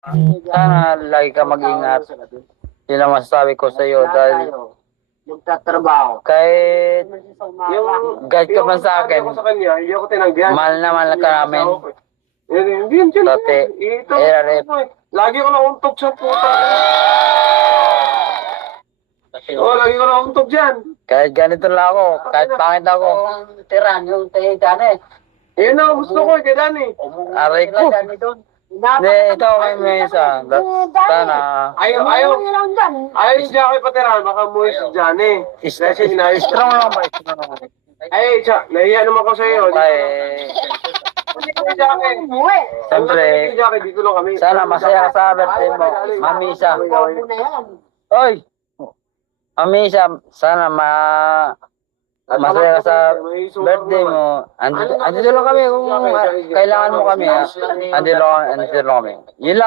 Sana lagi ka mag-ingat. Yun ang masasabi ko sa iyo dahil Magtatrabaho. kahit guide ka man sa akin, Sa kanya, hindi ako tinanggihan. mahal ka namin. Hindi yan dyan. Dati, Ito. erarep. Lagi ko nauntog sa puta. Lagi ko nauntog dyan. Kahit ganito lang ako, kahit pangit ako. Tiran yung tayo dyan Yun na, gusto ko kay Dani. Aray ko. Hindi, ito may isa. Sana, Ayaw yung Jackie Pateran, baka mo yung Johnny. Kasi inayos ko. strong lang ba? Strong lang. Ay, nahiya naman ko sa iyo. Ay, siyempre, Jackie, dito lang kami. sana masaya ka sa birthday mo. Mami Isa. Oy! Mami Isa, sana masaya ka sa birthday mo. Andito lang kami kung kailangan mo kami. Andito lang kami. Yun lang.